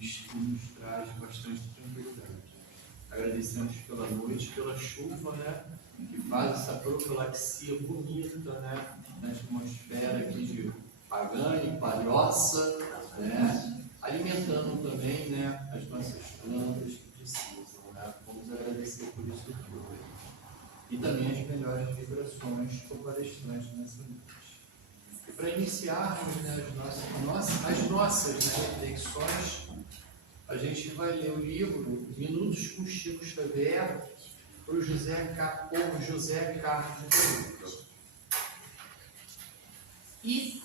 luz e nos traz bastante tranquilidade. Agradecemos pela noite, pela chuva, né, que faz essa profilaxia bonita, né, na atmosfera aqui de Pagani e Palhoça, né, alimentando também, né, as nossas plantas que precisam, né. Vamos agradecer por isso tudo. E também as melhores vibrações do palestrante nessa noite. E para iniciarmos, né, as nossas reflexões, a gente vai ler o livro Minutos com Chico Xavier, por José Carlos de Luca. E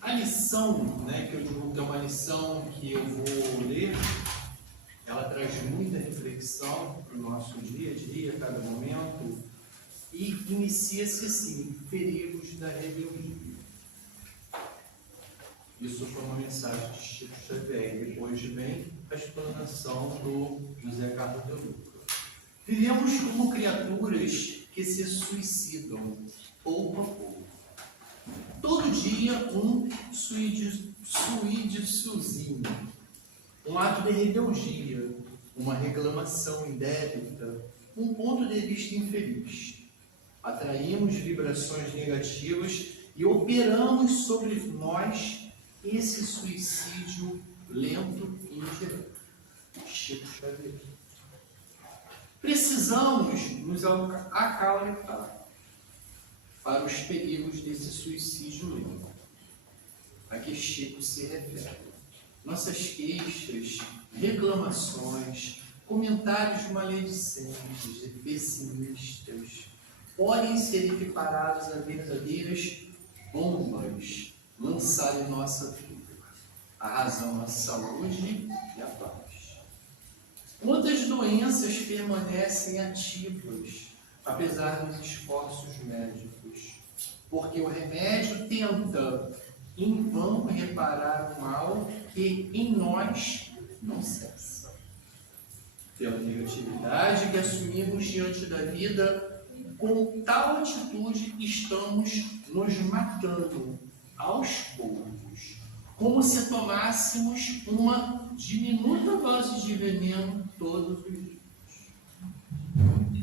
a lição, né, que eu digo que é uma lição que eu vou ler, ela traz muita reflexão para o nosso dia a dia, a cada momento, e inicia-se assim: perigos da rebeldia. Isso foi uma mensagem de Chico Xavier, e depois vem a explanação do José Carlos de Luca. Vivemos como criaturas que se suicidam pouco a pouco. Todo dia um suicídiozinho, um ato de rebeldia, uma reclamação indébita, um ponto de vista infeliz. Atraímos vibrações negativas e operamos sobre nós esse suicídio lento e indireto. Chico Xavier. Precisamos nos acalentar para os perigos desse suicídio lento a que Chico se refere. Nossas queixas, reclamações, comentários maledicentes e pessimistas podem ser equiparados a verdadeiras bombas lançadas em nossa vida, a razão, a saúde e a paz. Quantas doenças permanecem ativas, apesar dos esforços médicos? Porque o remédio tenta em vão reparar o mal que em nós não cessa. Pela negatividade que assumimos diante da vida, com tal atitude estamos nos matando aos poucos, como se tomássemos uma diminuta dose de veneno todos os dias.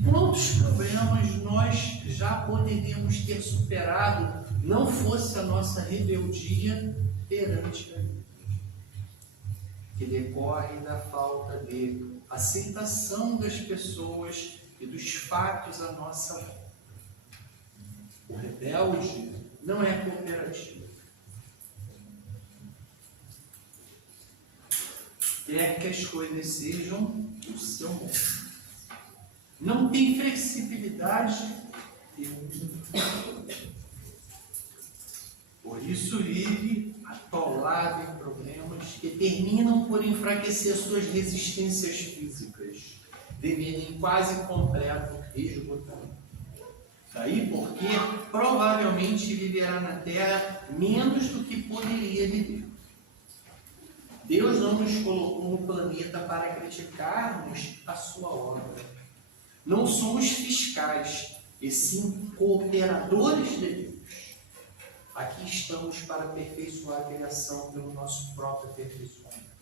Quantos problemas nós já poderíamos ter superado não fosse a nossa rebeldia perante a Deus, que decorre da falta de aceitação das pessoas e dos fatos à nossa volta. O rebelde não é cooperativo. Quer que as coisas sejam do seu modo. Não tem flexibilidade por isso vive atolado em problemas que terminam por enfraquecer suas resistências físicas, devendo em quase completo esgotamento. Daí porque provavelmente viverá na Terra menos do que poderia viver. Deus não nos colocou no planeta para criticarmos a sua obra. Não somos fiscais, e sim cooperadores de Deus. Aqui estamos para aperfeiçoar a criação pelo nosso próprio aperfeiçoamento.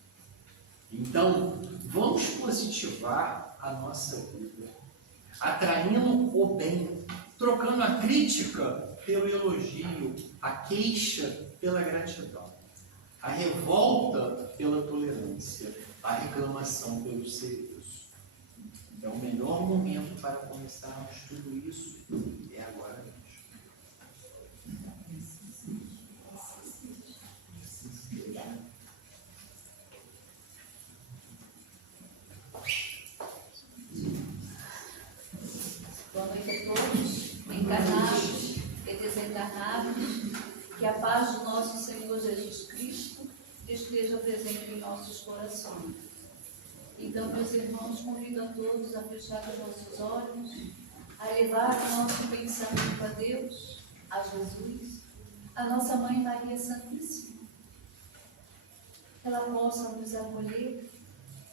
Então, vamos positivar a nossa vida, atraindo o bem, trocando a crítica pelo elogio, a queixa pela gratidão, a revolta pela tolerância, a reclamação pelo serviço. É o melhor momento para começarmos tudo isso, é agora mesmo. Boa noite a todos, encarnados e desencarnados, que a paz do nosso Senhor Jesus Cristo esteja presente em nossos corações. Então, meus irmãos, convido a todos a fechar os nossos olhos, a elevar o nosso pensamento a Deus, a Jesus, a nossa Mãe Maria Santíssima, que ela possa nos acolher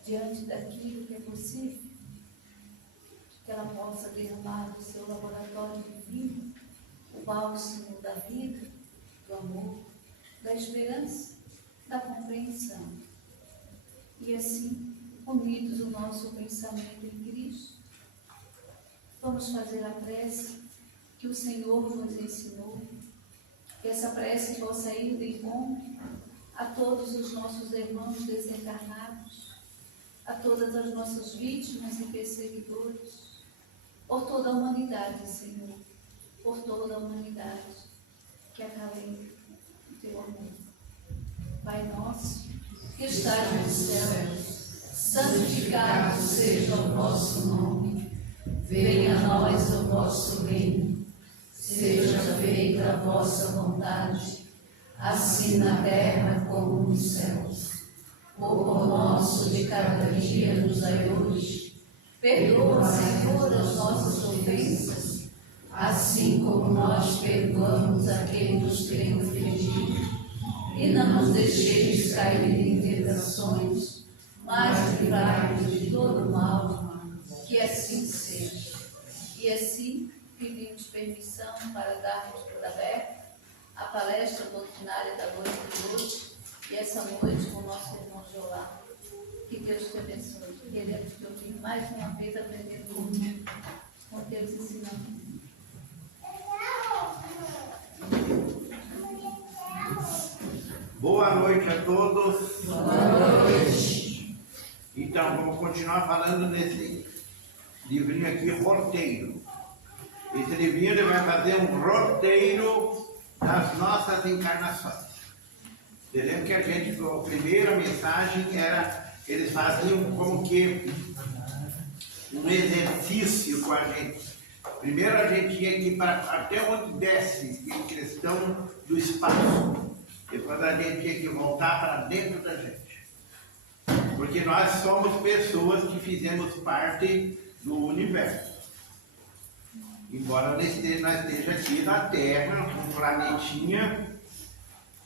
diante daquilo que é possível, que ela possa derramar do seu laboratório divino o bálsamo da vida, do amor, da esperança, da compreensão. E assim, unidos o nosso pensamento em Cristo, vamos fazer a prece que o Senhor nos ensinou, que essa prece possa ir de encontro a todos os nossos irmãos desencarnados, a todas as nossas vítimas e perseguidores, por toda a humanidade, Senhor, por toda a humanidade, que acalente o teu amor. Pai nosso, que estás nos céus, santificado seja o vosso nome, venha a nós o vosso reino, seja feita a vossa vontade, assim na terra como nos céus. O pão nosso de cada dia nos dai hoje. Perdoa, Senhor, as nossas ofensas, assim como nós perdoamos a quem nos tem ofendido. E não nos deixeis cair em tentações, mas livrai-nos de todo mal, que assim seja. E assim pedimos permissão para darmos por aberta a palestra doutrinária da noite de hoje, e essa noite com o nosso irmão Jolá. Que Deus te abençoe. Queremos te ouvir mais uma vez aprendendo com Deus ensinando. Boa noite a todos. Boa noite. Então, vamos continuar falando nesse livrinho aqui, roteiro. Esse livrinho ele vai fazer um roteiro das nossas encarnações. Você lembra que a primeira mensagem era, eles faziam como que um exercício com a gente. Primeiro a gente tinha que ir para até onde desce, em questão do espaço. Depois a gente tinha que voltar para dentro da gente. Porque nós somos pessoas que fizemos parte do universo. Embora nós esteja aqui na Terra, um planetinha,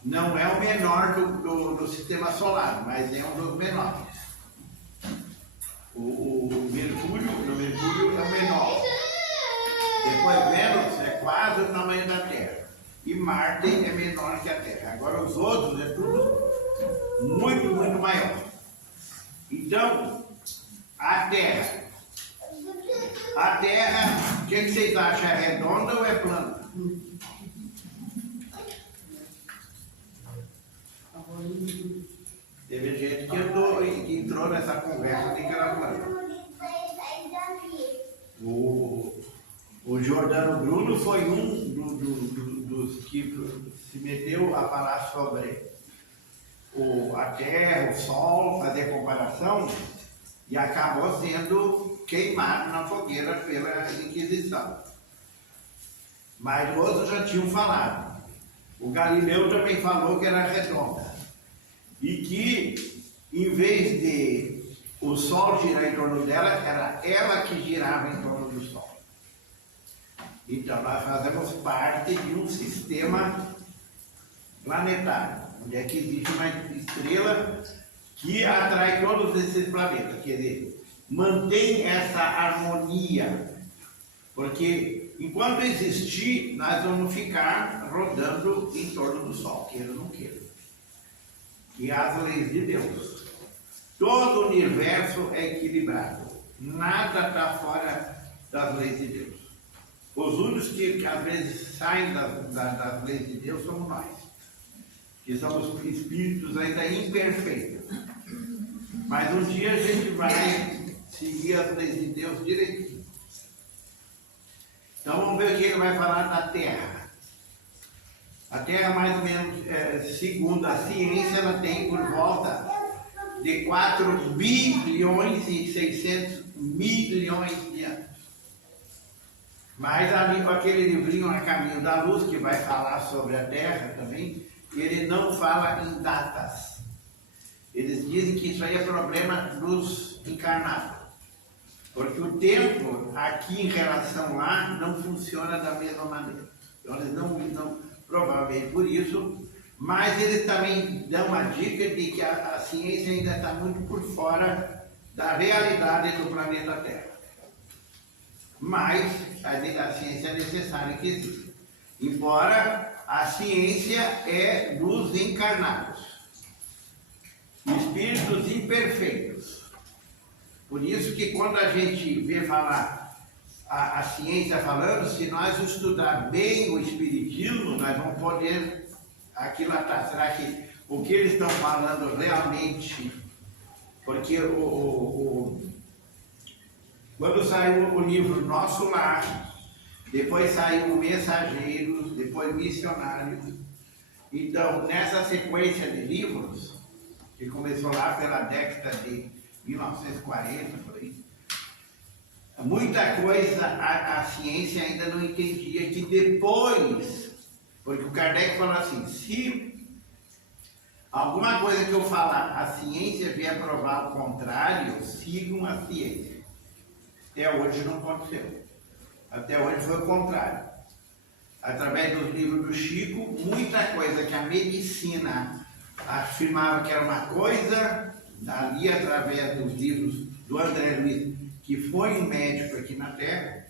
não é o menor do sistema solar, mas é um dos menores. O Mercúrio é o menor. Depois Vênus é quase o tamanho da Terra. E Marte é menor que a Terra. Agora os outros é tudo muito, muito maior. Então, a Terra, o que vocês acham? É redonda ou é plana? Teve gente que entrou nessa conversa de que era plana. O Jordano Bruno foi um dos que se meteu a falar sobre a Terra, o Sol, fazer comparação, e acabou sendo queimado na fogueira pela Inquisição. Mas outros já tinham falado. O Galileu também falou que era redonda. E que, em vez de o Sol girar em torno dela, era ela que girava em torno do Sol. Então, nós fazemos parte de um sistema planetário, onde é que existe uma estrela que atrai todos esses planetas. Quer dizer, mantém essa harmonia, porque enquanto existir, nós vamos ficar rodando em torno do Sol, queira ou não queira. E as leis de Deus. Todo o universo é equilibrado. Nada está fora das leis de Deus. Os únicos que às vezes saem das leis de Deus somos nós, que somos espíritos ainda imperfeitos. Mas um dia a gente vai seguir as leis de Deus direitinho. Então vamos ver o que ele vai falar da Terra. A Terra, mais ou menos, segundo a ciência, ela tem por volta de 4 bilhões e 600 milhões de anos. Mas aquele livrinho A Caminho da Luz, que vai falar sobre a Terra também, ele não fala em datas. Eles dizem que isso aí é problema dos encarnados. Porque o tempo aqui em relação lá não funciona da mesma maneira. Então eles não provavelmente por isso, mas eles também dão a dica de que a ciência ainda está muito por fora da realidade do planeta Terra. Mas a ciência é necessária que exista. Embora a ciência é dos encarnados. espíritos imperfeitos. Por isso que quando a gente vê falar a ciência falando, se nós estudar bem o espiritismo, nós vamos poder aquilatar. Será que o que eles estão falando realmente... Porque quando saiu o livro Nosso Lar, depois saiu o Mensageiros, depois Missionários. Então, nessa sequência de livros, que começou lá pela década de 1940, por aí, muita coisa a ciência ainda não entendia, que depois, porque o Kardec falou assim, se alguma coisa que eu falar, a ciência vier provar o contrário, sigam a ciência. Até hoje não aconteceu. Até hoje foi o contrário. Através dos livros do Chico, muita coisa que a medicina afirmava que era uma coisa, ali através dos livros do André Luiz, que foi um médico aqui na Terra,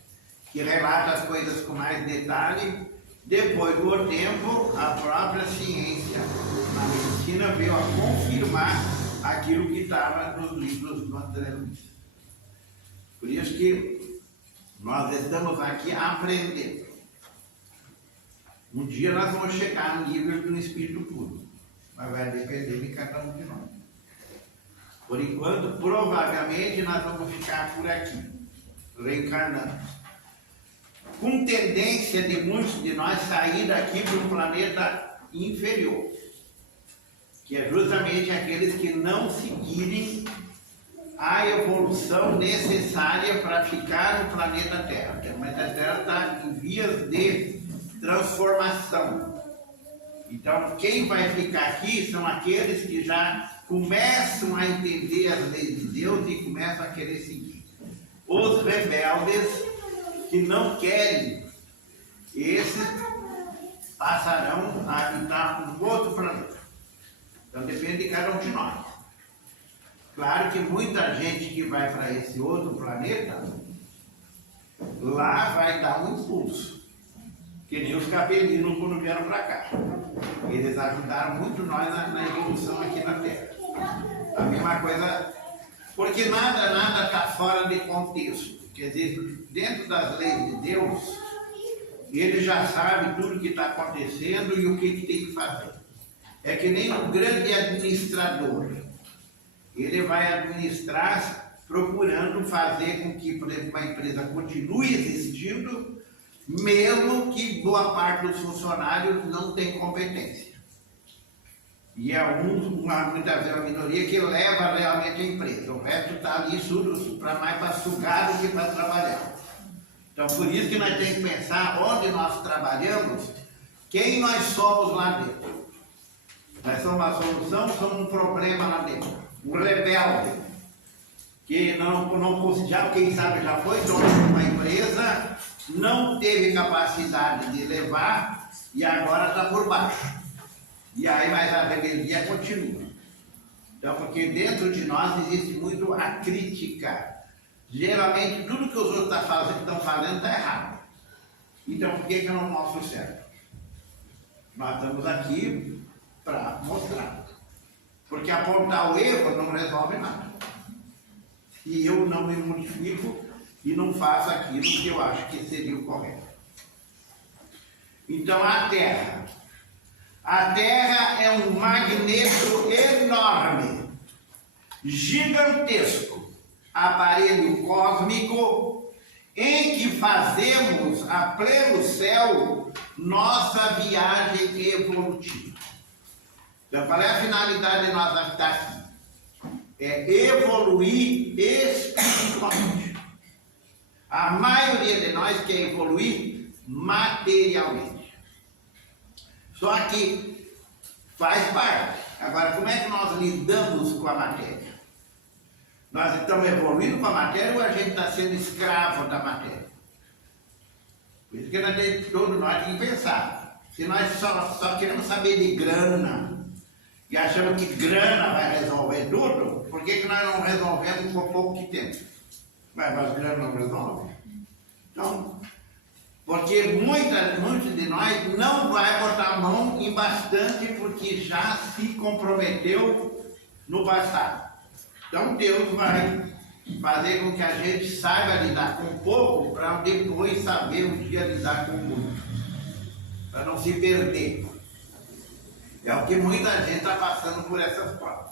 que relata as coisas com mais detalhe. Depois do tempo, a própria ciência, a medicina veio a confirmar aquilo que estava nos livros do André Luiz. Por isso que nós estamos aqui aprendendo. Um dia nós vamos chegar no nível do Espírito puro, mas vai depender de cada um de nós. Por enquanto, provavelmente, nós vamos ficar por aqui, reencarnando. Com tendência de muitos de nós sair daqui para um planeta inferior, que é justamente aqueles que não seguirem a evolução necessária para ficar no planeta Terra. O planeta Terra está em vias de transformação. Então, quem vai ficar aqui são aqueles que já começam a entender as leis de Deus e começam a querer seguir. Os rebeldes que não querem, esses passarão a habitar um outro planeta. Então depende de cada um de nós. Claro que muita gente que vai para esse outro planeta, lá vai dar um impulso. Que nem os capelinos quando vieram para cá. Eles ajudaram muito nós na evolução aqui na Terra. A mesma coisa, porque nada está fora de contexto. Quer dizer, dentro das leis de Deus, ele já sabe tudo o que está acontecendo e o que tem que fazer. É que nem um grande administrador. Ele vai administrar procurando fazer com que, por exemplo, uma empresa continue existindo, mesmo que boa parte dos funcionários não tenha competência. E é muitas vezes uma minoria que leva realmente a empresa. O resto está ali mais para sugar do que para trabalhar. Então, por isso que nós temos que pensar onde nós trabalhamos, quem nós somos lá dentro. Nós somos uma solução, somos um problema lá dentro. Um rebelde, que não conseguiu, quem sabe já foi dono de uma empresa, não teve capacidade de levar e agora está por baixo. E aí, mas a rebeldia continua. Então, porque dentro de nós existe muito a crítica. Geralmente, tudo que os outros estão fazendo está errado. Então, por que eu não mostro certo? Nós estamos aqui para mostrar. Porque apontar o erro não resolve nada. E eu não me modifico e não faço aquilo que eu acho que seria o correto. Então, a Terra. A Terra é um magneto enorme, gigantesco, aparelho cósmico em que fazemos a pleno céu nossa viagem evolutiva. Então, qual é a finalidade de nós estar aqui? É evoluir espiritualmente. A maioria de nós quer evoluir materialmente. Só que faz parte. Agora, como é que nós lidamos com a matéria? Nós estamos evoluindo com a matéria ou a gente está sendo escravo da matéria? Por isso que todos nós temos que pensar. Se nós só queremos saber de grana e achamos que grana vai resolver tudo, por que nós não resolvemos com o pouco que temos? Mas grana não resolve? Então, porque muitos de nós não vai botar a mão em bastante porque já se comprometeu no passado. Então Deus vai fazer com que a gente saiba lidar com pouco para depois saber um dia lidar com muito, para não se perder. É o que muita gente está passando por essas provas.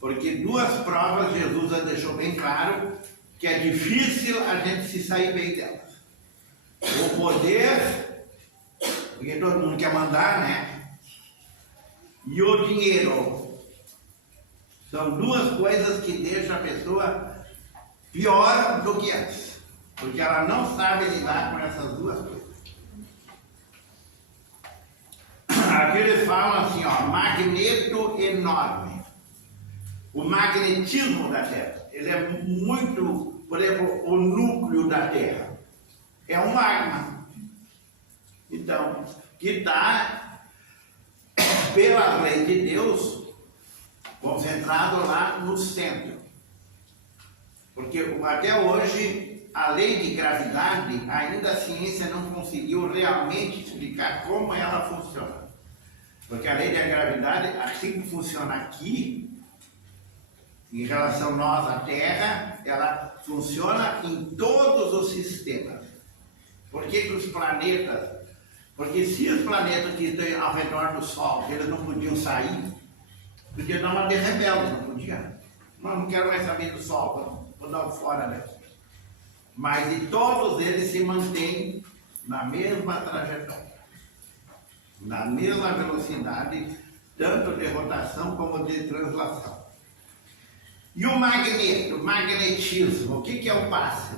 Porque duas provas Jesus já deixou bem claro que é difícil a gente se sair bem delas. O poder, porque todo mundo quer mandar, né? E o dinheiro. São duas coisas que deixam a pessoa pior do que antes. Porque ela não sabe lidar com essas duas coisas. Aqui eles falam assim, ó, magneto enorme. O magnetismo da Terra, ele é muito, por exemplo, o núcleo da Terra é um magma. Então, que está, pela lei de Deus, concentrado lá no centro. Porque até hoje, a lei de gravidade, ainda a ciência não conseguiu realmente explicar como ela funciona. Porque a lei da gravidade, assim que funciona aqui, em relação a nós, a Terra, ela funciona em todos os sistemas. Por que os planetas? Porque se os planetas que estão ao redor do Sol, eles não podiam sair, podia dar uma de rebelde, não podia. Não quero mais saber do Sol, vou dar um fora daqui. Mas de todos eles se mantêm na mesma trajetória, na mesma velocidade, tanto de rotação como de translação. E o magneto, o magnetismo, o que é o passe?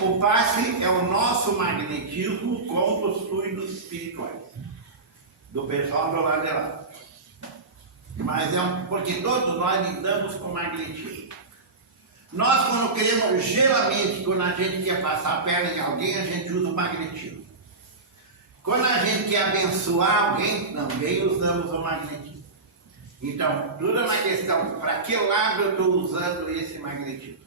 O passe é o nosso magnetismo com os fluidos espirituais, do pessoal do lado de lá. Mas porque todos nós lidamos com magnetismo. Nós, quando queremos, geralmente, quando a gente quer passar a perna em alguém, a gente usa o magnetismo. Quando a gente quer abençoar alguém, também usamos o magnetismo. Então, tudo é uma questão, para que lado eu estou usando esse magnetismo?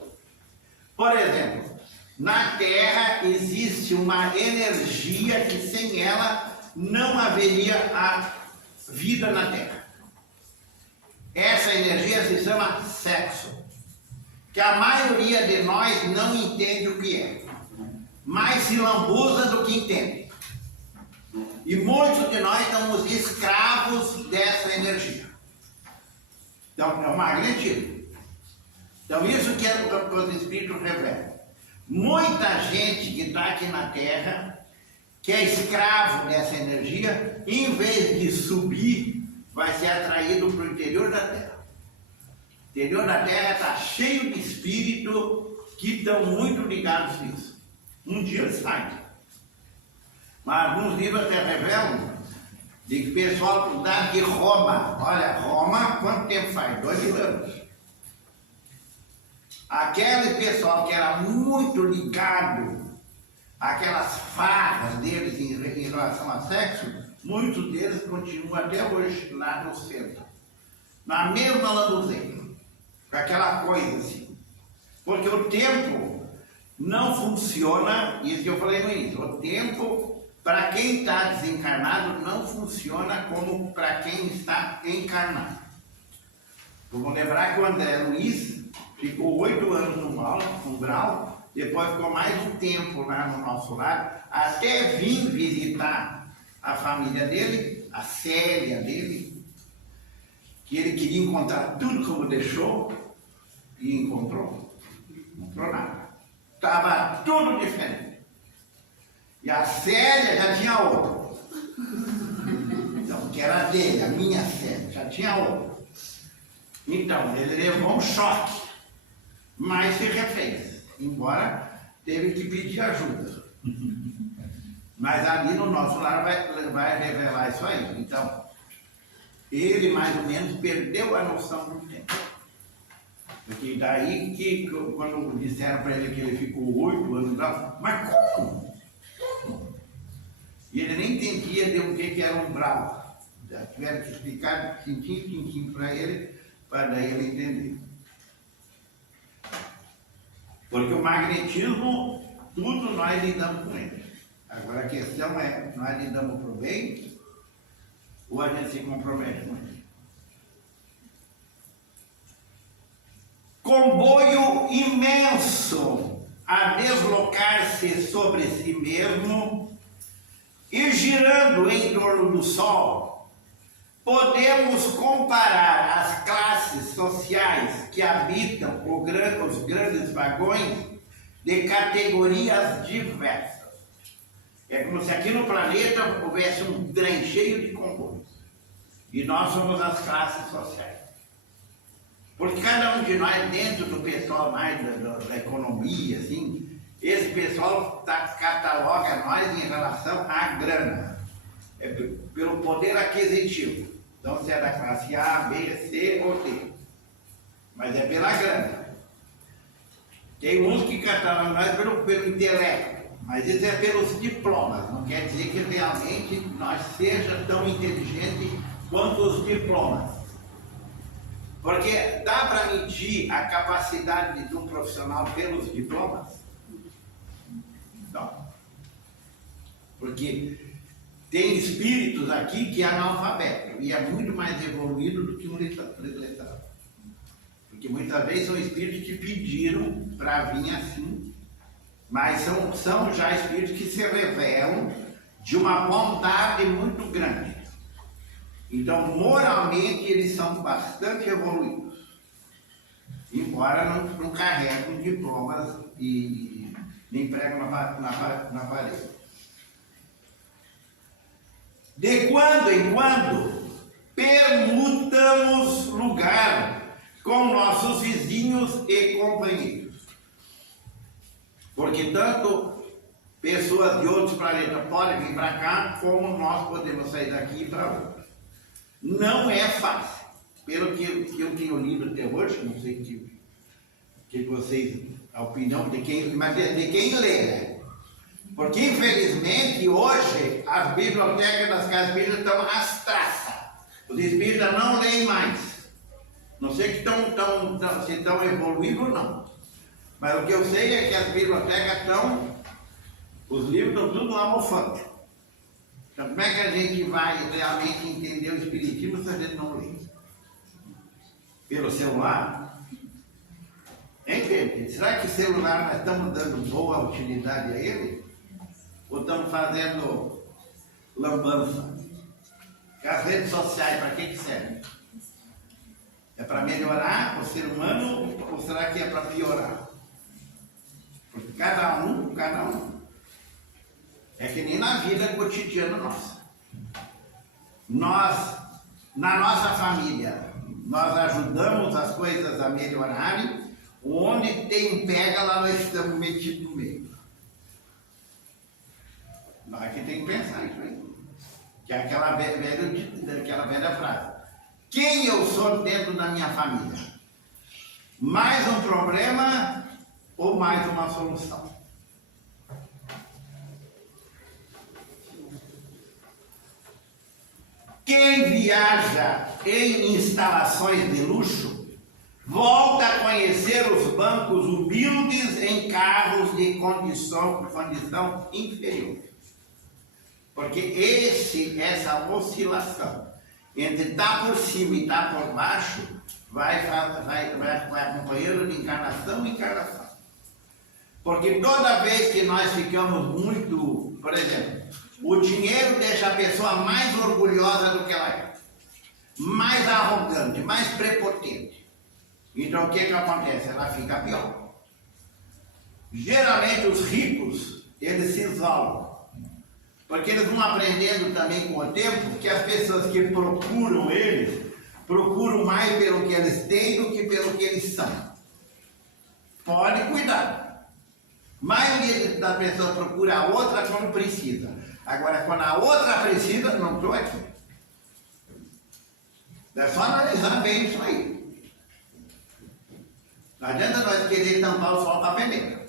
Por exemplo, na Terra existe uma energia que sem ela não haveria a vida na Terra. Essa energia se chama sexo, que a maioria de nós não entende o que é, mais se lambuza do que entende. E muitos de nós estamos escravos dessa energia. Então, é o magnetismo. Então, isso que os Espíritos revelam. Muita gente que está aqui na Terra, que é escravo dessa energia, em vez de subir, vai ser atraído para o interior da Terra. O interior da Terra está cheio de espíritos que estão muito ligados nisso. Um dia eles saem. Mas alguns livros até revelam de que o pessoal de Roma, olha, Roma, quanto tempo faz? 2.000 anos. Aquele pessoal que era muito ligado àquelas farras deles em relação a sexo, muitos deles continuam até hoje lá no centro, na mesma lambuzeira, com aquela coisa assim. Porque o tempo não funciona, isso que eu falei no início, o tempo, para quem está desencarnado, não funciona como para quem está encarnado. Vamos lembrar que o André Luiz ficou 8 anos no grau, depois ficou mais um tempo lá no nosso lar, até vir visitar a família dele, a Célia dele, que ele queria encontrar tudo como deixou, e encontrou. Não encontrou nada. Estava tudo diferente. E a Célia já tinha outro. Então, que era dele, a minha Célia, já tinha outro. Então, ele levou um choque, mas se refez, embora teve que pedir ajuda. Mas ali no nosso lar vai revelar isso aí. Então, ele mais ou menos perdeu a noção do tempo. Porque daí que, quando disseram para ele que ele ficou 8 anos lá, mas como? E ele nem entendia de o que era umbral. Tiveram que explicar tintim para ele, para daí ele entender. Porque o magnetismo, tudo nós lidamos com ele. Agora a questão é, nós lidamos para o bem ou a gente se compromete com ele? imenso a deslocar-se sobre si mesmo e girando em torno do Sol, podemos comparar as classes sociais que habitam os grandes vagões de categorias diversas. É como se aqui no planeta houvesse um trem cheio de comboios. E nós somos as classes sociais. Porque cada um de nós, dentro do pessoal mais da economia, assim, esse pessoal cataloga nós em relação à grana. É pelo poder aquisitivo. Então, se é da classe A, B, C ou D. Mas é pela grana. Tem uns que catalogam nós pelo intelecto. Mas isso é pelos diplomas. Não quer dizer que realmente nós seja tão inteligentes quanto os diplomas. Porque dá para medir a capacidade de um profissional pelos diplomas? Não. Porque tem espíritos aqui que é analfabeto e é muito mais evoluído do que um letrado. Porque muitas vezes são espíritos que pediram para vir assim, mas são já espíritos que se revelam de uma bondade muito grande. Então, moralmente, eles são bastante evoluídos, embora não carreguem diplomas e nem pregam na parede. De quando em quando, permutamos lugar com nossos vizinhos e companheiros. Porque tanto pessoas de outros planetas podem vir para cá, como nós podemos sair daqui e ir para outro. Não é fácil. Pelo que eu tenho lido até hoje, não sei que vocês, a opinião de quem, mas de quem lê, né? Porque infelizmente hoje as bibliotecas das casas espíritas estão às traças. Os espíritas não leem mais. Não sei se estão evoluindo ou não. Mas o que eu sei é que as bibliotecas os livros estão tudo lá mofando. Então, como é que a gente vai realmente entender o Espiritismo se a gente não lê? Pelo celular? Hein, gente? Será que o celular nós estamos dando boa utilidade a ele? Ou estamos fazendo lambança? As redes sociais, para que servem? É para melhorar o ser humano ou será que é para piorar? Porque cada um. É que nem na vida cotidiana nossa. Nós, na nossa família, nós ajudamos as coisas a melhorarem, onde tem pega, lá nós estamos metidos no meio. Nós que tem que pensar isso aí. Que é aquela velha frase. Quem eu sou dentro da minha família? Mais um problema ou mais uma solução? Quem viaja em instalações de luxo volta a conhecer os bancos humildes em carros de condição inferior. Porque essa oscilação entre estar por cima e estar por baixo vai acompanhando de encarnação em encarnação. Porque toda vez que nós ficamos muito, por exemplo, o dinheiro deixa a pessoa mais orgulhosa do que ela é, mais arrogante, mais prepotente. Então o que acontece? Ela fica pior. Geralmente os ricos, eles se isolam, porque eles vão aprendendo também com o tempo que as pessoas que procuram eles, procuram mais pelo que eles têm do que pelo que eles são. Pode cuidar. A maioria das pessoas procura a outra quando precisa. Agora, quando a outra precisa, não estou aqui. É só analisar bem isso aí. Não adianta nós querer tampar o sol com a peneira.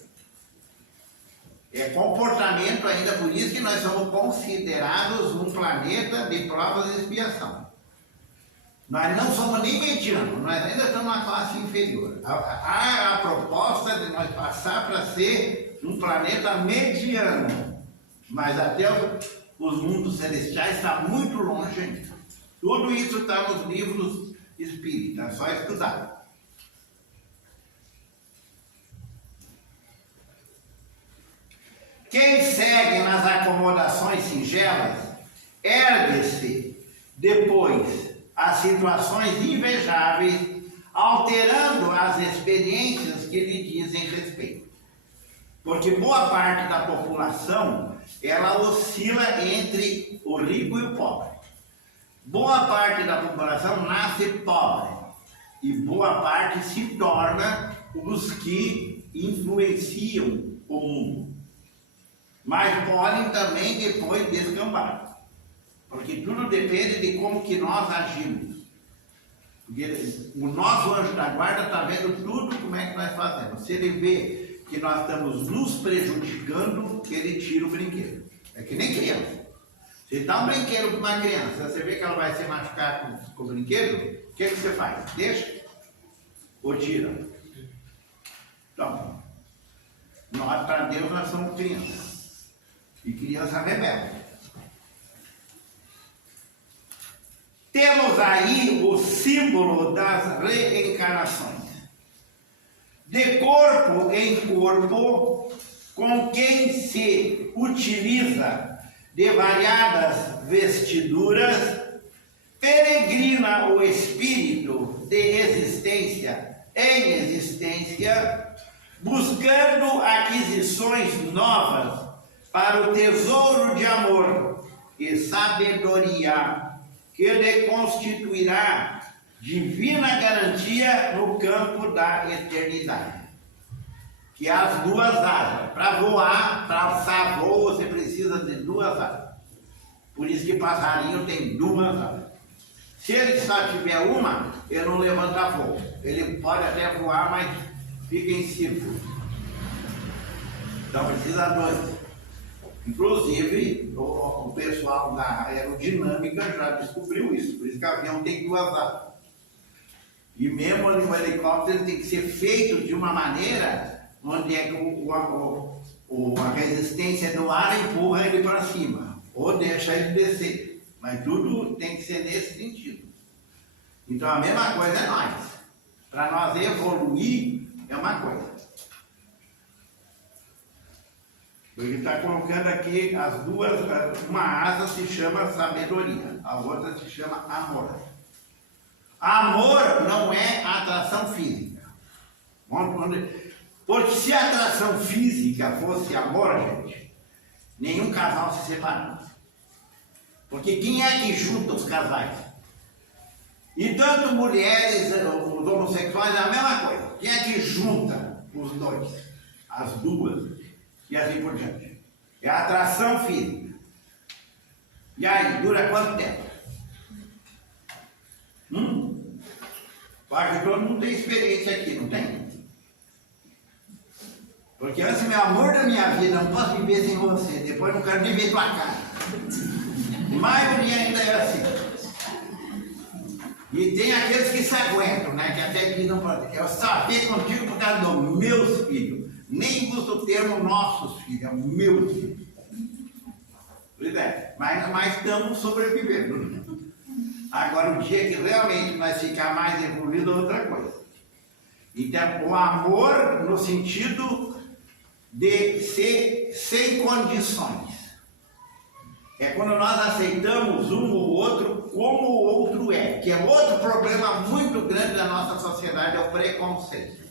É comportamento ainda, por isso que nós somos considerados um planeta de provas de expiação. Nós não somos nem medianos, nós ainda estamos na classe inferior. Há a proposta de nós passar para ser um planeta mediano. Mas até os mundos celestiais está muito longe ainda. Tudo isso está nos livros espíritas, é só estudar. Quem segue nas acomodações singelas, ergue-se depois a situações invejáveis, alterando as experiências que lhe dizem respeito. Porque boa parte da população, ela oscila entre o rico e o pobre. Boa parte da população nasce pobre e boa parte se torna os que influenciam o mundo. Mas podem também depois descambar, porque tudo depende de como que nós agimos. Porque o nosso anjo da guarda está vendo tudo como é que nós fazemos. Se ele vê que nós estamos nos prejudicando, ele tira o brinquedo. É que nem criança. Se dá um brinquedo para uma criança, você vê que ela vai se machucar com o brinquedo, o que você faz? Deixa ou tira? Então, nós, para Deus, nós somos crianças. E criança rebelde. Temos aí o símbolo das reencarnações. De corpo em corpo, com quem se utiliza de variadas vestiduras, peregrina o espírito de existência em existência, buscando aquisições novas para o tesouro de amor e sabedoria que lhe constituirá divina garantia no campo da eternidade. Que as duas asas, para voar, para alçar voo, você precisa de duas asas. Por isso que passarinho tem duas asas. Se ele só tiver uma, ele não levanta voo. Ele pode até voar, mas fica em círculo. Então precisa dois. Inclusive, o pessoal da aerodinâmica já descobriu isso. Por isso que o avião tem duas asas. E mesmo o helicóptero ele tem que ser feito de uma maneira onde é que a resistência do ar empurra ele para cima, ou deixa ele descer. Mas tudo tem que ser nesse sentido. Então a mesma coisa é nós. Para nós evoluir é uma coisa. Ele está colocando aqui as duas, uma asa se chama sabedoria, a outra se chama amor. Amor não é atração física. Porque se a atração física fosse amor, gente, nenhum casal se separa. Porque quem é que junta os casais? E tanto mulheres, os homossexuais, é a mesma coisa. Quem é que junta os dois? As duas. E assim por diante. É a atração física. E aí, dura quanto tempo? Acho que todo mundo tem experiência aqui, não tem? Porque antes, meu amor da minha vida, não posso viver sem você. Depois não quero nem ver tua cara. A maioria ainda é assim. E tem aqueles que se aguentam, né? Que até dizem, eu só fico contigo por causa dos meus filhos. Nem uso o termo nossos filhos, é meus filhos. Pois é, mas estamos sobrevivendo. Agora, o dia que realmente nós ficar mais evoluído é outra coisa. Então, o amor no sentido de ser sem condições. É quando nós aceitamos um ou outro como o outro é. Que é outro problema muito grande da nossa sociedade, é o preconceito.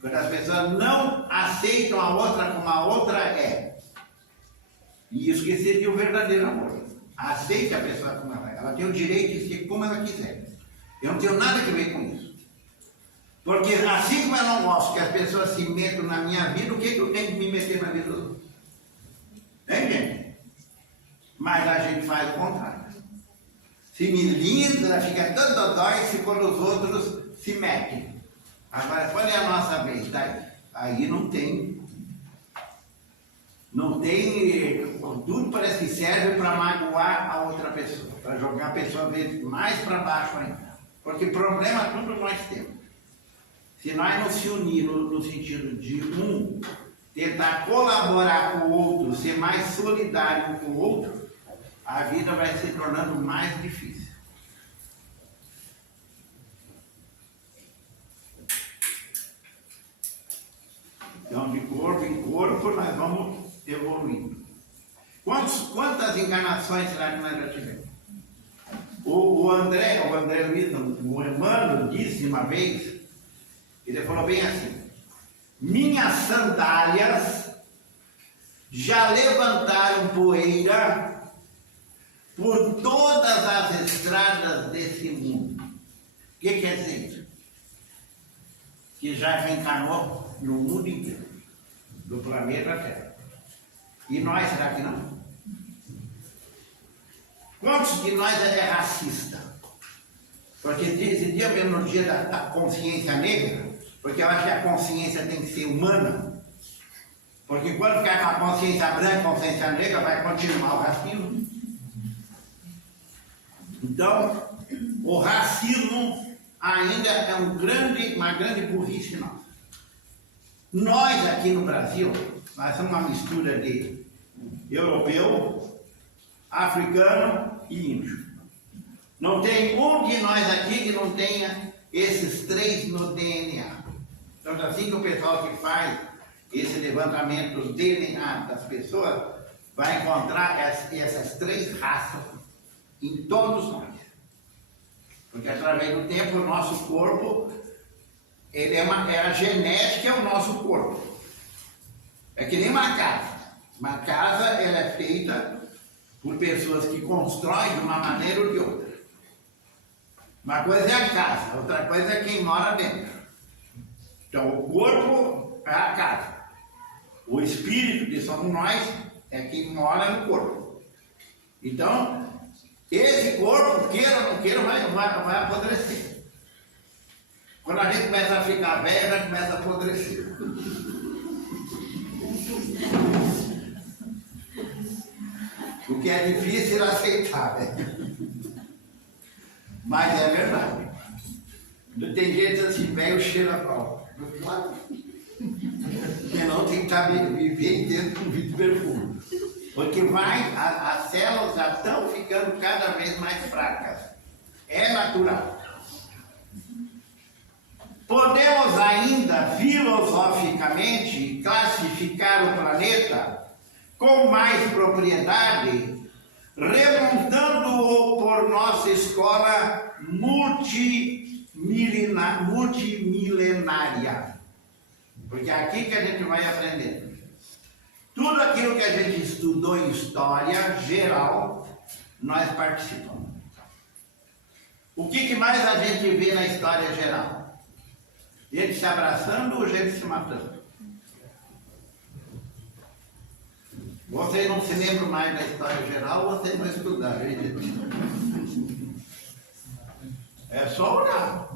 Quando as pessoas não aceitam a outra como a outra é. E isso que seria o verdadeiro amor. Aceite a pessoa como ela é. Ela tem o direito de ser como ela quiser. Eu não tenho nada a ver com isso. Porque assim como eu não gosto que as pessoas se metam na minha vida, o que eu tenho que me meter na vida dos outros? Entende? Mas a gente faz o contrário. Se melindra, fica tanto dói se quando os outros se metem. Agora, quando é a nossa vez? Aí não tem. Não tem. Tudo parece que serve para magoar a outra pessoa. Para jogar a pessoa mais para baixo ainda. Porque problema tudo nós temos. Se nós não se unir no sentido de tentar colaborar com o outro, ser mais solidário com o outro, a vida vai se tornando mais difícil. Então, de corpo em corpo, nós vamos evoluindo. Quantas encarnações será que nós já tivemos? O André Luiz, o Emmanuel, disse uma vez, ele falou bem assim: minhas sandálias já levantaram poeira por todas as estradas desse mundo. O que quer dizer isso? Que já reencarnou no mundo inteiro, do planeta Terra. E nós, será que não? Quantos de nós é racista? Porque esse dia mesmo, no dia da consciência negra, porque eu acho que a consciência tem que ser humana, porque quando ficar com a consciência branca, consciência negra, vai continuar o racismo. Então, o racismo ainda é uma grande burrice nossa. Nós aqui no Brasil, nós somos uma mistura de europeu, africano e índio. Não tem um de nós aqui que não tenha esses três no DNA. Então, assim que o pessoal que faz esse levantamento do DNA das pessoas vai encontrar essas três raças em todos nós. Porque através do tempo o nosso corpo, a genética é o nosso corpo. É que nem uma casa. Uma casa ela é feita por pessoas que constroem de uma maneira ou de outra. Uma coisa é a casa, outra coisa é quem mora dentro. Então o corpo é a casa. O espírito, que somos nós, é quem mora no corpo. Então, esse corpo, queira ou não queira, vai apodrecer. Quando a gente começa a ficar velho, a gente começa a apodrecer. O que é difícil aceitar, né? Mas é verdade. Tem gente assim, velho cheira a pau. Porque não tem que estar vivendo dentro de um vidro perfume. Porque as células já estão ficando cada vez mais fracas. É natural. Podemos ainda, filosoficamente, classificar o planeta com mais propriedade, remontando-o por nossa escola multimilenária. Porque é aqui que a gente vai aprendendo. Tudo aquilo que a gente estudou em história geral, nós participamos. O que mais a gente vê na história geral? Gente se abraçando ou gente se matando? Vocês não se lembram mais da história geral, vocês não estudaram, hein, gente? É só olhar.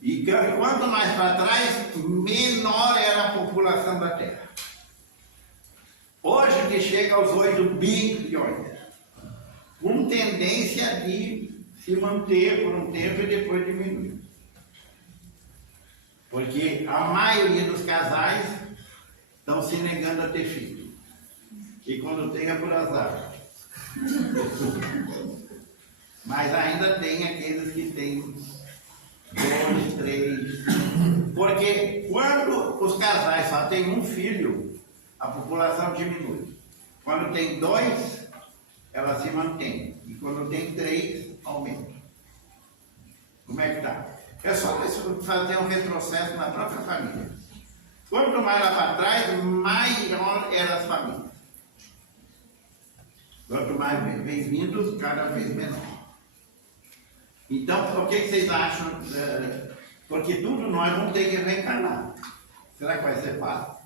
E quanto mais para trás, menor era a população da Terra. Hoje que chega aos 8 bilhões, com tendência de se manter por um tempo e depois diminuir. Porque a maioria dos casais estão se negando a ter filho. E quando tem é por azar. Mas ainda tem aqueles que têm 2, 3. Porque quando os casais só têm um filho, a população diminui. Quando tem 2, ela se mantém. E quando tem 3, aumenta. Como é que está? É só fazer um retrocesso na própria família. Quanto mais lá para trás, maior eram as famílias. Quanto mais vem vindo, cada vez menor. Então, o que vocês acham? Porque tudo nós vamos ter que reencarnar. Será que vai ser fácil?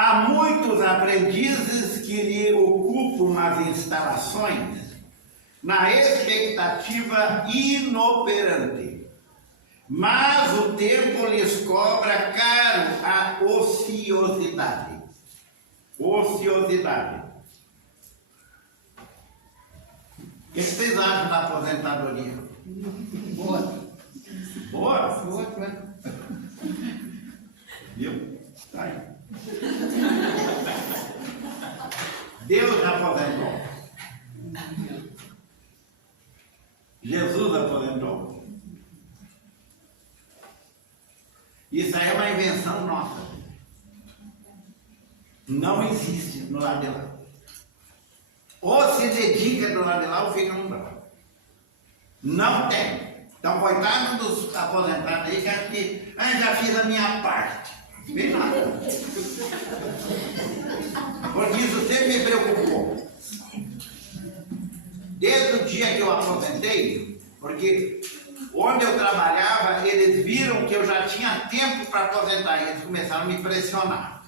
Há muitos aprendizes que lhe ocupam as instalações na expectativa inoperante, mas o tempo lhes cobra caro a ociosidade. Ociosidade. O que vocês acham da aposentadoria? Boa. Boa? Boa. Viu? Tá aí. Deus já aposentou. Jesus aposentou. Isso aí é uma invenção nossa. Não existe no lado de lá. Ou se dedica do lado de lá ou fica no braço. Não tem. Então, coitado dos aposentados aí que acham que já fiz a minha parte. Bem nada. Porque isso sempre me preocupou. Desde o dia que eu aposentei, porque onde eu trabalhava, eles viram que eu já tinha tempo para aposentar e eles começaram a me pressionar.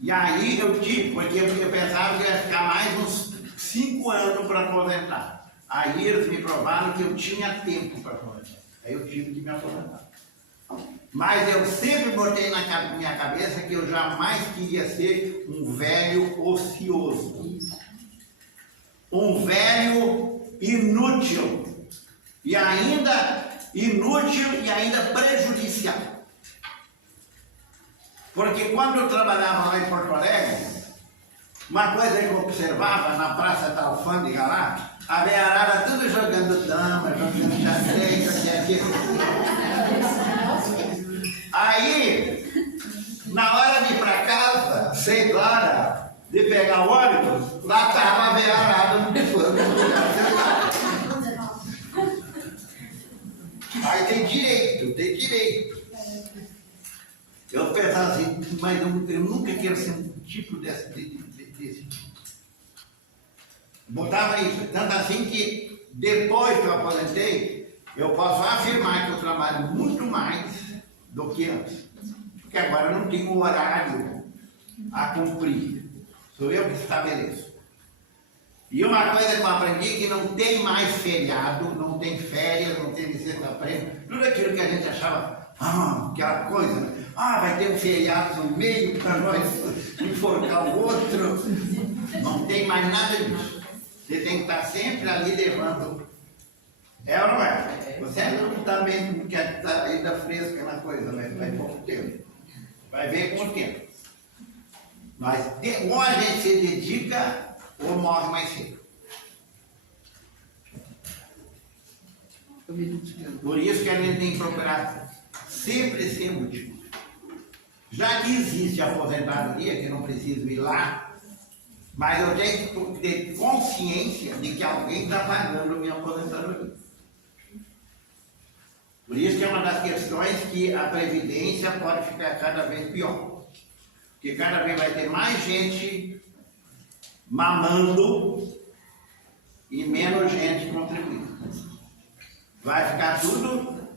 E aí eu tive, porque eu pensava que ia ficar mais uns 5 anos para aposentar. Aí eles me provaram que eu tinha tempo para aposentar. Aí eu tive que me aposentar. Mas eu sempre botei na minha cabeça que eu jamais queria ser um velho ocioso. Um velho inútil. E ainda inútil e ainda prejudicial. Porque quando eu trabalhava lá em Porto Alegre, uma coisa que eu observava na Praça da Alfândega lá, a veiarada tudo jogando dama, jogando xadrez, aquilo. Aí, na hora de ir para casa, 6 horas, de pegar o ônibus, lá estava a veiarada no lugar sentado. Aí tem direito. Eu pensava assim, mas eu nunca quero ser um tipo desse tipo. Botava isso. Tanto assim que depois que eu aposentei, eu posso afirmar que eu trabalho muito mais do que antes. Porque agora eu não tenho horário a cumprir. Sou eu que estabeleço. E uma coisa que eu aprendi é que não tem mais feriado, não tem férias, não tem licença-prêmio. Tudo aquilo que a gente achava, aquela coisa, né? Vai ter um feriado no meio para nós enforcar o outro. Não tem mais nada disso. Você tem que estar sempre ali levando. É ou não é? Você não também quer estar ainda fresca na coisa, né? Vai pouco tempo. Vai ver com o tempo. Mas ou a gente se dedica ou morre mais cedo. Por isso que a gente tem que procurar sempre ser útil. Já que existe a aposentadoria, que eu não preciso ir lá, mas eu tenho que ter consciência de que alguém está pagando minha aposentadoria. Por isso que é uma das questões que a Previdência pode ficar cada vez pior. Porque cada vez vai ter mais gente mamando e menos gente contribuindo. Vai ficar tudo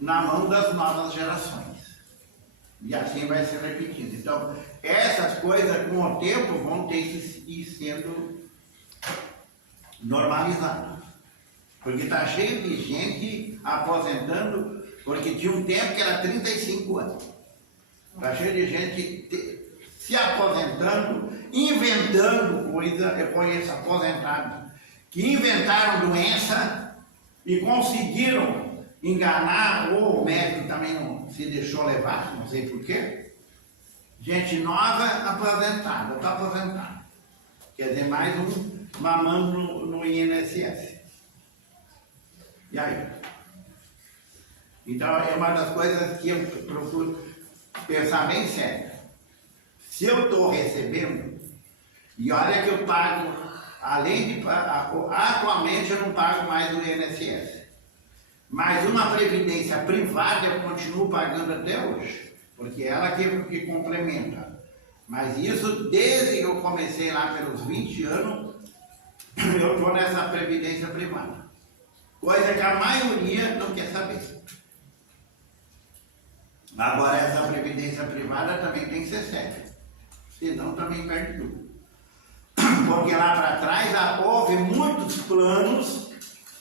na mão das novas gerações. E assim vai se repetindo. Então, essas coisas com o tempo vão ter que ir sendo normalizadas. Porque está cheio de gente aposentando, porque tinha um tempo que era 35 anos. Está cheio de gente se aposentando, inventando coisa. Eu conheço aposentados que inventaram doença e conseguiram enganar, ou o médico também não se deixou levar, não sei porquê. Gente nova aposentada, está aposentada. Quer dizer, mais um mamando no INSS. E aí? Então, é uma das coisas que eu procuro pensar bem sério. Se eu estou recebendo, e olha que eu pago, além de... Atualmente eu não pago mais o INSS. Mas uma previdência privada eu continuo pagando até hoje, porque ela que complementa. Mas isso, desde que eu comecei lá pelos 20 anos, eu estou nessa previdência privada. Coisa que a maioria não quer saber. Agora, essa previdência privada também tem que ser séria, senão também perde tudo. Porque lá para trás houve muitos planos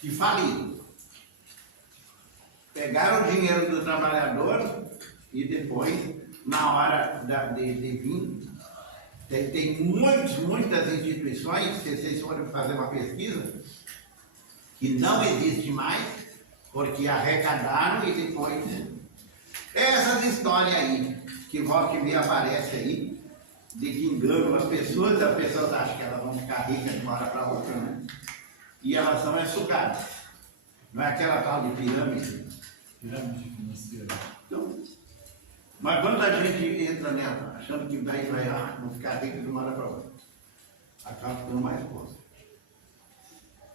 que faliram. Pegaram o dinheiro do trabalhador e depois, na hora de vir, tem muitas instituições, se vocês forem fazer uma pesquisa, que não existe mais, porque arrecadaram e depois... Essas histórias aí, que volta e meia aparece aí, de que enganam as pessoas acham que elas vão ficar ricas de uma hora para outra, né? e elas são sugadas. Não é aquela tal de pirâmide. Pirâmide financeira. Então, mas quando a gente entra nela, achando que daí vai não ficar rico de uma hora para outra, acaba ficando mais pobre.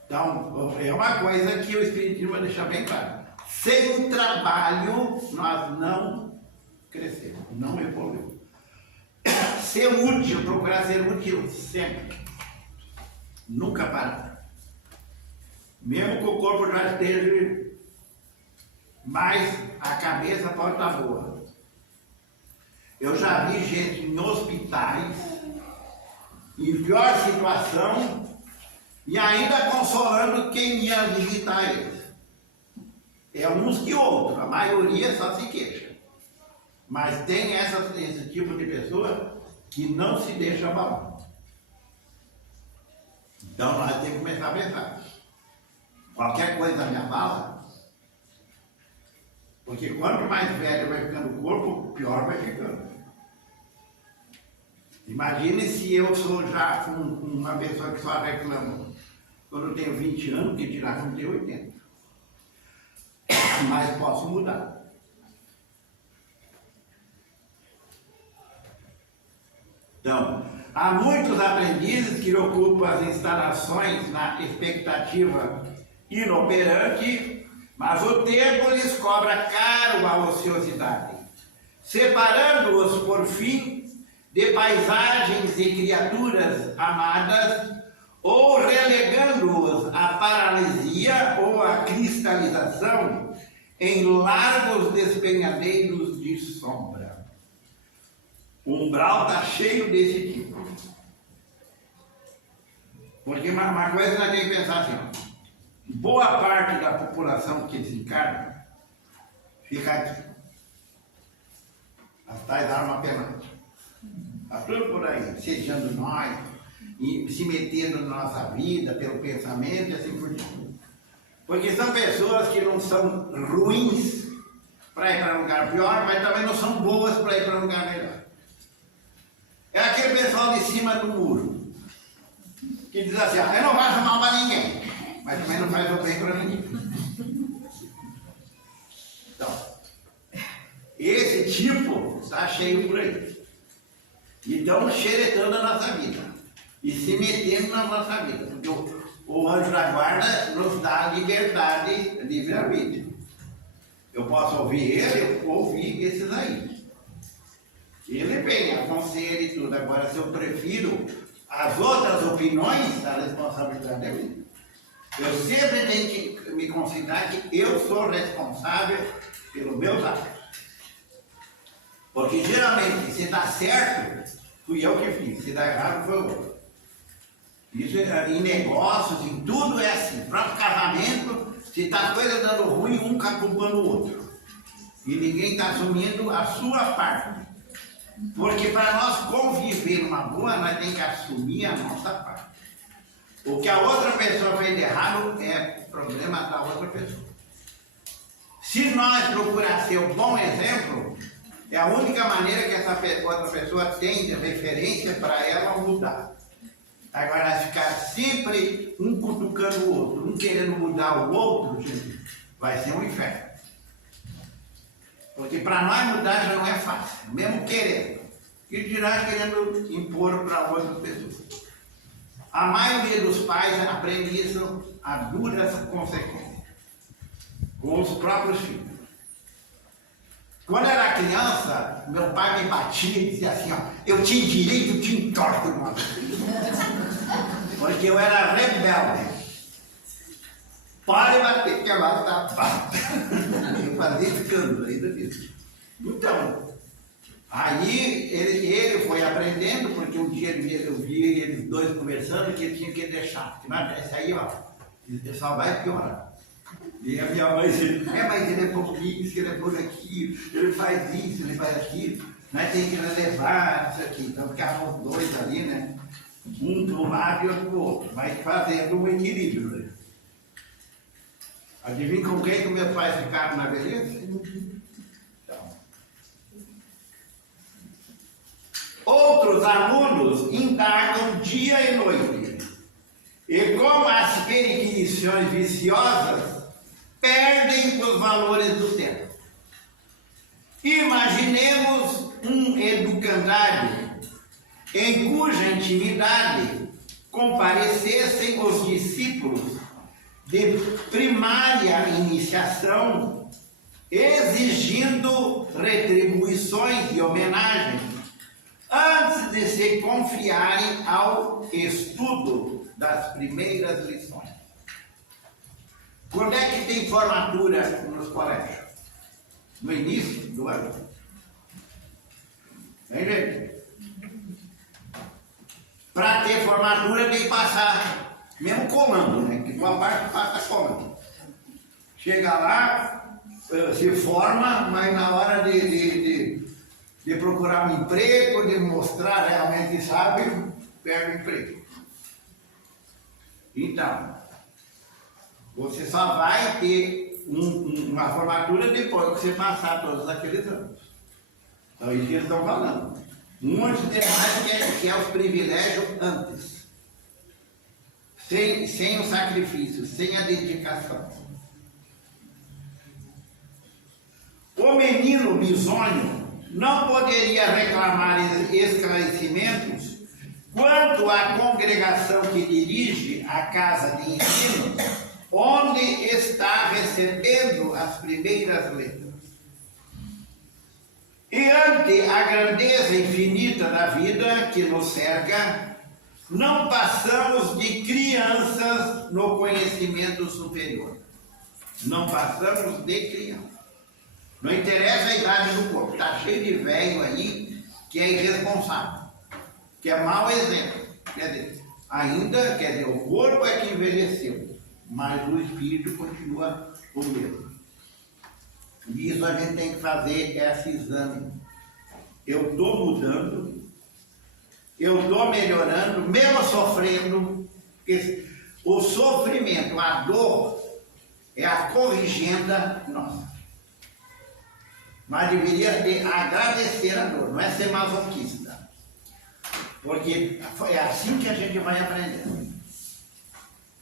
Então, é uma coisa que o Espiritismo vai deixar bem claro. Sem o trabalho, nós não crescemos, não evoluímos. Ser útil, procurar ser útil sempre. Nunca parar. Mesmo que o corpo já esteja, mas a cabeça pode estar boa. Eu já vi gente em hospitais, em pior situação, e ainda consolando quem ia visitar eles. É uns que outros, a maioria só se queixa. Mas tem esse tipo de pessoa que não se deixa abalar. Então nós temos que começar a pensar. Qualquer coisa me abala, porque quanto mais velho vai ficando o corpo, pior vai ficando. Imagine se eu sou já uma pessoa que só reclama quando eu tenho 20 anos, que tirar quando eu tenho 80. Mas posso mudar. Então, há muitos aprendizes que ocupam as instalações na expectativa inoperante, mas o tempo lhes cobra caro a ociosidade, separando-os, por fim, de paisagens e criaturas amadas, ou relegando-os à paralisia ou à cristalização em largos despenhadeiros de sombra. O umbral está cheio desse tipo. Porque uma coisa nós temos que pensar assim, ó, boa parte da população que desencarna fica aqui. As tais armas pelantes. Está tudo por aí, sediando nós, e se metendo na nossa vida pelo pensamento e assim por diante. Porque são pessoas que não são ruins para ir para um lugar pior, mas também não são boas para ir para um lugar melhor. É aquele pessoal de cima do muro, que diz assim, eu não faço mal para ninguém, mas também não faz o bem para ninguém. Então, esse tipo está cheio por aí. E estão xeretando a nossa vida e se metendo na nossa vida, porque o anjo da guarda nos dá liberdade, livre-arbítrio. Eu posso ouvir ele ou ouvir esses aí. Ele vem, aconselha e tudo. Agora, se eu prefiro as outras opiniões, a responsabilidade é minha. Eu sempre tenho que me considerar que eu sou responsável pelos meus atos. Porque geralmente, se dá certo, fui eu que fiz. Se dá errado, foi o outro. Isso em negócios, em tudo é assim. Próprio casamento, se está coisa dando ruim, um está culpando o outro. E ninguém está assumindo a sua parte. Porque para nós conviver numa boa, nós temos que assumir a nossa parte. O que a outra pessoa fez de errado é problema da outra pessoa. Se nós procurarmos ser um bom exemplo, é a única maneira que essa outra pessoa tem de referência para ela mudar. Agora, ficar sempre um cutucando o outro, um querendo mudar o outro, gente, vai ser um inferno. Porque para nós mudar já não é fácil, mesmo querendo. E dirá querendo impor para outras pessoas. A maioria dos pais aprende isso a duras consequências, com os próprios filhos. Quando eu era criança, meu pai me batia e dizia assim, ó, eu tinha direito, te entorto uma vez. Porque eu era rebelde. Pode bater, que agora está bata. Eu fazia escândalo ainda disso. Então, aí ele foi aprendendo, porque um dia eu vi eles dois conversando que ele tinha que deixar. Porque isso aí, ó, ele só vai piorar. E a minha mãe dizia, mas ele é por isso, ele é por aqui, ele faz isso, ele faz aquilo, nós temos que levar isso aqui. Então ficavam os dois ali, né? Um para um lado e outro para o outro, mas fazendo um equilíbrio, né? Adivinha com quem que meus pais ficaram na beleza? Então. Outros alunos indagam dia e noite, E como as periquisições viciosas perdem os valores do tempo. Imaginemos um educandário em cuja intimidade comparecessem os discípulos de primária iniciação, exigindo retribuições e homenagens antes de se confiarem ao estudo das primeiras lições. Quando é que tem formatura nos colégios? No início do ano. Tem gente? Para ter formatura tem que passar, mesmo colando, né? Que boa parte passa colando. Chega lá, se forma, mas na hora de procurar um emprego, de mostrar realmente que sabe, perde o emprego. Então, você só vai ter uma formatura depois que você passar todos aqueles anos. Então, isso que eles estão falando. Muitos demais que é os privilégios antes. Sem o sacrifício, sem a dedicação. O menino bisonho não poderia reclamar esclarecimentos quanto à congregação que dirige a casa de ensino, onde está recebendo as primeiras letras. E ante a grandeza infinita da vida que nos cerca, não passamos de crianças no conhecimento superior. Não passamos de crianças. Não interessa a idade do corpo. Está cheio de velho aí que é irresponsável, que é mau exemplo. Quer dizer, o corpo é que envelheceu, mas o espírito continua o mesmo. E isso a gente tem que fazer esse exame. Eu estou mudando, eu estou melhorando, mesmo sofrendo, porque o sofrimento, a dor, é a corrigenda nossa. Mas deveria agradecer a dor, não é ser masoquista. Porque é assim que a gente vai aprender.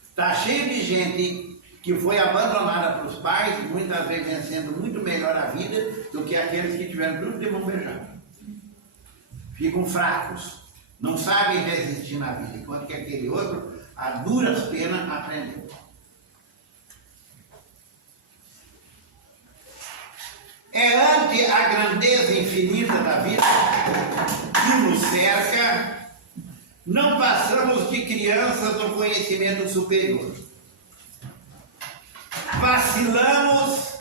Está cheio de gente que foi abandonada pelos pais, muitas vezes vencendo muito melhor a vida do que aqueles que tiveram tudo de mão beijada. Ficam fracos, não sabem resistir na vida, enquanto que aquele outro, a duras penas, aprendeu. É ante a grandeza infinita da vida que nos cerca, não passamos de crianças no conhecimento superior. Vacilamos,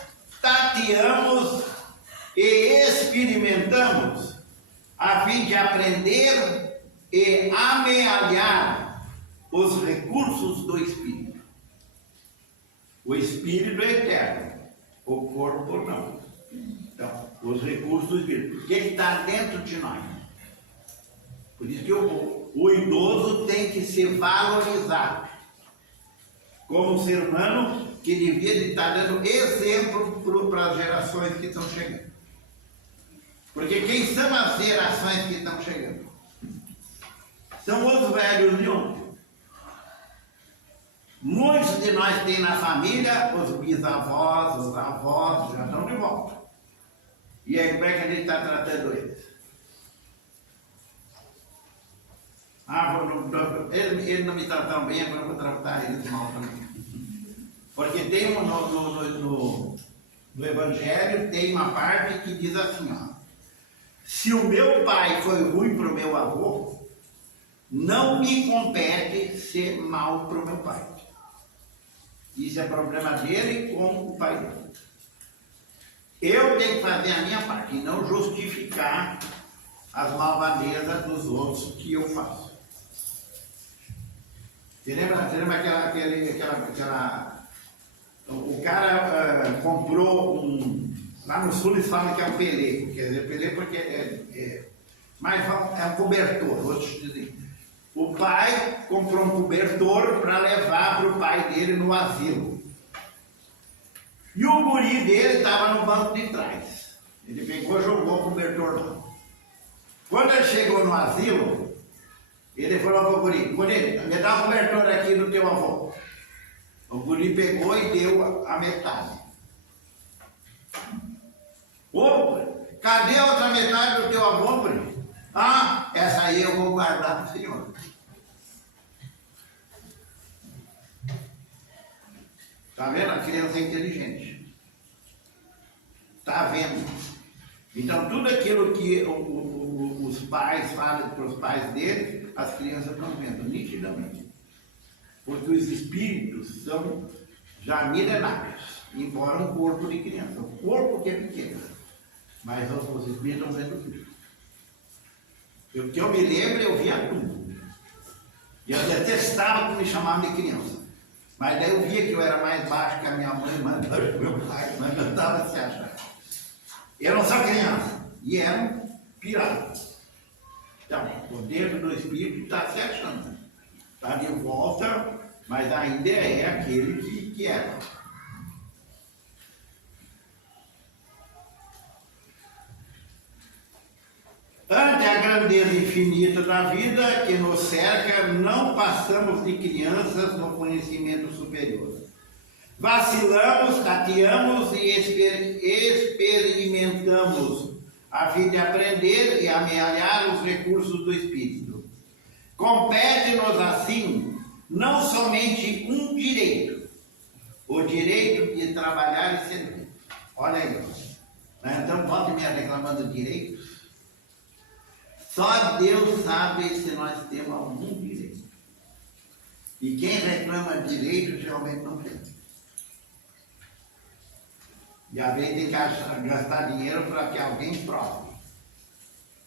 tateamos e experimentamos a fim de aprender e amealhar os recursos do Espírito. O Espírito é eterno, o corpo não. Então, os recursos do Espírito. O que está dentro de nós? Por isso que o idoso tem que ser valorizado como um ser humano que devia de estar dando exemplo para as gerações que estão chegando. Porque quem são as gerações que estão chegando? São os velhos de ontem. Muitos de nós têm na família os bisavós, os avós, já estão de volta. E aí, como é que a gente está tratando eles? Eles não me tratam bem, agora eu vou tratar eles mal também. Porque tem no Evangelho, tem uma parte que diz assim, ó, se o meu pai foi ruim para o meu avô, não me compete ser mal para o meu pai. Isso é problema dele com o pai dele. Eu tenho que fazer a minha parte e não justificar as malvadezas dos outros que eu faço. Você lembra o cara comprou lá no sul eles falam que é um pelê, quer dizer, pelê porque mas é um cobertor, vou te dizer. O pai comprou um cobertor para levar para o pai dele no asilo. E o guri dele estava no banco de trás. Ele pegou e jogou o cobertor lá. Quando ele chegou no asilo, Ele falou para o guri, guri, me dá um cobertor aqui do teu avô. O guri pegou e deu a metade. Ô, cadê a outra metade do teu avô, guri? Ah, essa aí eu vou guardar para o senhor. Está vendo? A criança é inteligente. Está vendo? Então, tudo aquilo que os pais falam para os pais dele, as crianças estão vendo nitidamente. Porque os espíritos são já milenários, embora um corpo de criança. O corpo que é pequeno, mas os espíritos estão vendo tudo. O que eu me lembro, eu via tudo. E eu detestava que me chamavam de criança. Mas daí eu via que eu era mais baixo que a minha mãe, mais baixo que o meu pai, mas eu estava se achando. Eu não sou criança. E era um pirata. Então, o dedo do espírito está se achando. Está de volta, mas ainda é aquele que era. Ante a grandeza infinita da vida que nos cerca, não passamos de crianças no conhecimento superior. Vacilamos, tateamos e experimentamos a fim de aprender e amealhar os recursos do Espírito. Compete-nos, assim, não somente um direito, o direito de trabalhar e servir. Olha aí. Então, pode me reclamando de direitos? Só Deus sabe se nós temos algum direito. E quem reclama de direito, geralmente não tem. E às vezes tem que gastar dinheiro para que alguém prove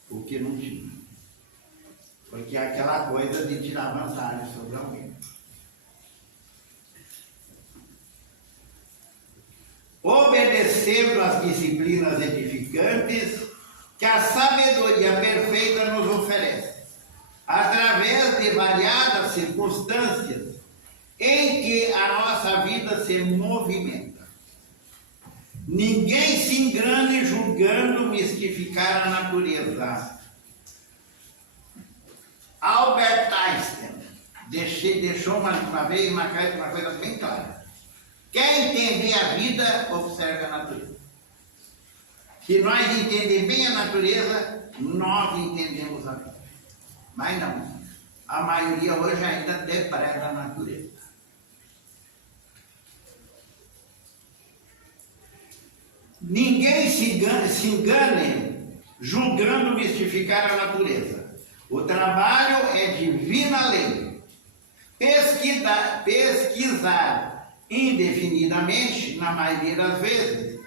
o que não tinha. Porque é aquela coisa de tirar vantagem sobre alguém. Obedecendo às disciplinas edificantes que a sabedoria perfeita nos oferece, através de variadas circunstâncias em que a nossa vida se movimenta. Ninguém se engane julgando mistificar a natureza. Albert Einstein deixou uma vez uma coisa bem clara. Quer entender a vida, observe a natureza. Se nós entendemos bem a natureza, nós entendemos a vida. Mas não. A maioria hoje ainda depreda a natureza. Ninguém se engane julgando mistificar a natureza. O trabalho é divina lei. Pesquisar indefinidamente, na maioria das vezes,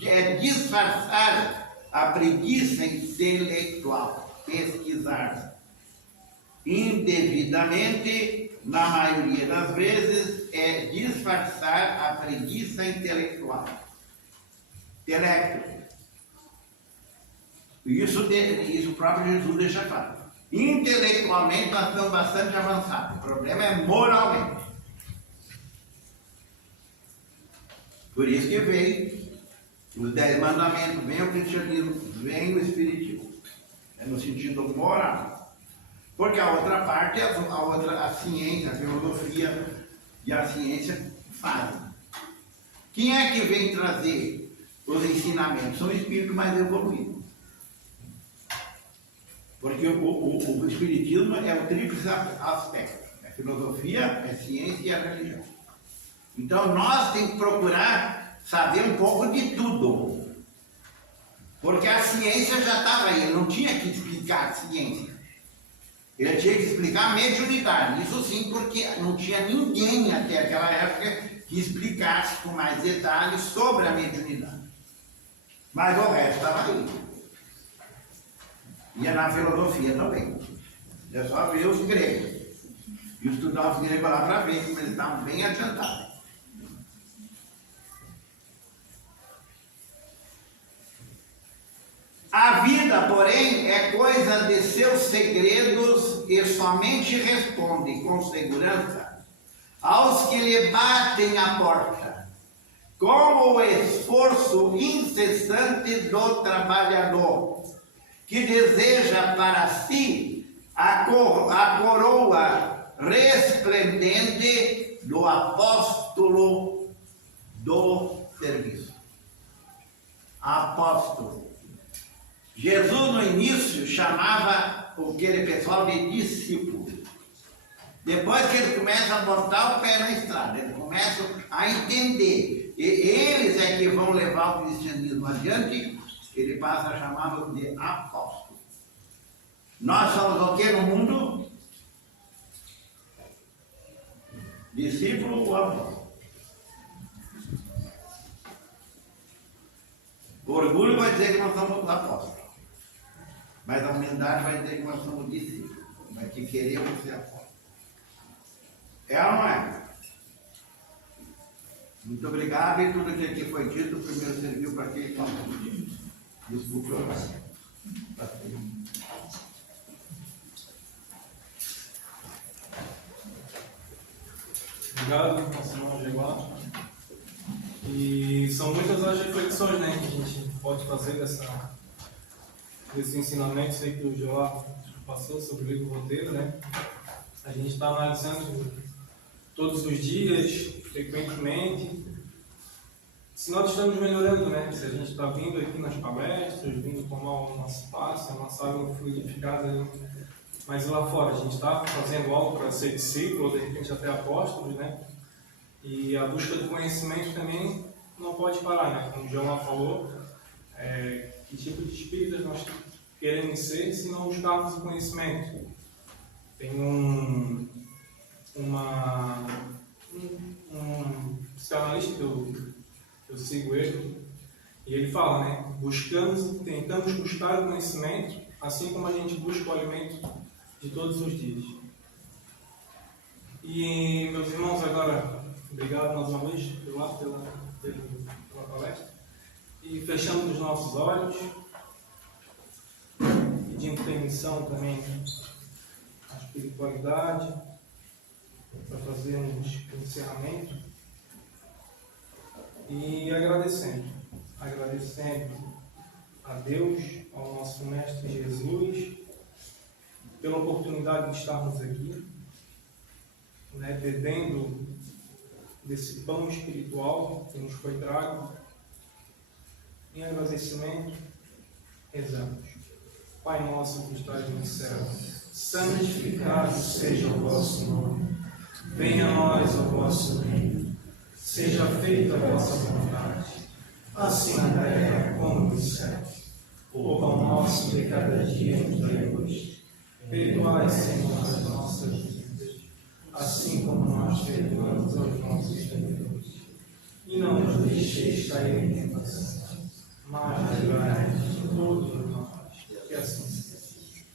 é disfarçar a preguiça intelectual. Pesquisar indevidamente, na maioria das vezes, é disfarçar a preguiça intelectual. Isso o próprio Jesus deixa claro. Intelectualmente nós estamos bastante avançados. O problema é moralmente. Por isso que veio os 10 mandamentos, vem o cristianismo, vem o espiritismo. É no sentido moral. Porque a outra parte, a ciência, a filosofia e a ciência fazem. Quem é que vem trazer os ensinamentos? São espíritos mais evoluídos. Porque o espiritismo é o tríplice aspecto. É filosofia, é ciência e é religião. Então nós temos que procurar saber um pouco de tudo. Porque a ciência já estava aí, não tinha que explicar a ciência. Ele tinha que explicar a mediunidade. Isso sim, porque não tinha ninguém até aquela época que explicasse com mais detalhes sobre a mediunidade. Mas o resto estava aí. E é na filosofia também. É só ver os gregos. E estudar os gregos lá para ver como eles estavam bem adiantados. A vida, porém, é coisa de seus segredos e somente responde com segurança aos que lhe batem a porta, com o esforço incessante do trabalhador, que deseja para si a coroa resplendente do apóstolo do serviço. Apóstolo. Jesus no início chamava aquele pessoal de discípulo. Depois que ele começa a botar o pé na estrada, eles começam a entender. E eles é que vão levar o cristianismo adiante, ele passa a chamá-los de apóstolos. Nós somos o que no mundo? Discípulo ou apóstolo? O orgulho vai dizer que nós somos apóstolos. Mas a humildade vai dizer que nós somos discípulos. Mas que queremos ser apóstolos. É ou não é? Muito obrigado. E tudo que aqui foi dito, primeiro serviu para quem está aqui. Desculpe o horário. Obrigado, nosso irmão Geguá. E são muitas as reflexões, né, que a gente pode fazer desse ensinamento aí que o Geguá passou sobre o livro roteiro, né? A gente está analisando todos os dias, frequentemente, se nós estamos melhorando, né? Se a gente está vindo aqui nas palestras, vindo tomar o nosso passe, a nossa água fluidificada, mas lá fora a gente está fazendo algo para ser discípulo, ou de repente até apóstolos, né? E a busca do conhecimento também não pode parar, né? Como o João falou, que tipo de espíritas nós queremos ser se não buscarmos o conhecimento? Tem um psicanalista que eu sigo ele, e ele fala, né? Tentamos buscar o conhecimento, assim como a gente busca o alimento de todos os dias. E, meus irmãos, agora, obrigado mais uma vez pela palestra. E fechando os nossos olhos, pedindo permissão também à espiritualidade, para fazermos o encerramento. E agradecendo a Deus, ao nosso Mestre Jesus, pela oportunidade de estarmos aqui, né, bebendo desse pão espiritual que nos foi trago. Em agradecimento, rezamos. Pai nosso que estás no céu, santificado seja o vosso nome. Venha a nós o vosso reino. Seja feita a vossa vontade, assim na terra como no céu. O pão nosso de cada dia nos dai hoje. Perdoai, Senhor, as nossas dívidas, assim como nós perdoamos aos nossos devedores. E não nos deixeis cair em tentação, mas livrai-nos de todos nós. Que assim seja.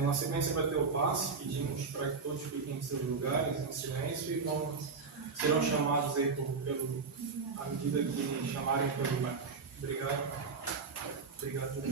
Na sequência vai ter o passe. Pedimos para que todos fiquem em seus lugares, em silêncio, e serão chamados aí à medida que chamarem pelo bairro. Obrigado. Obrigado.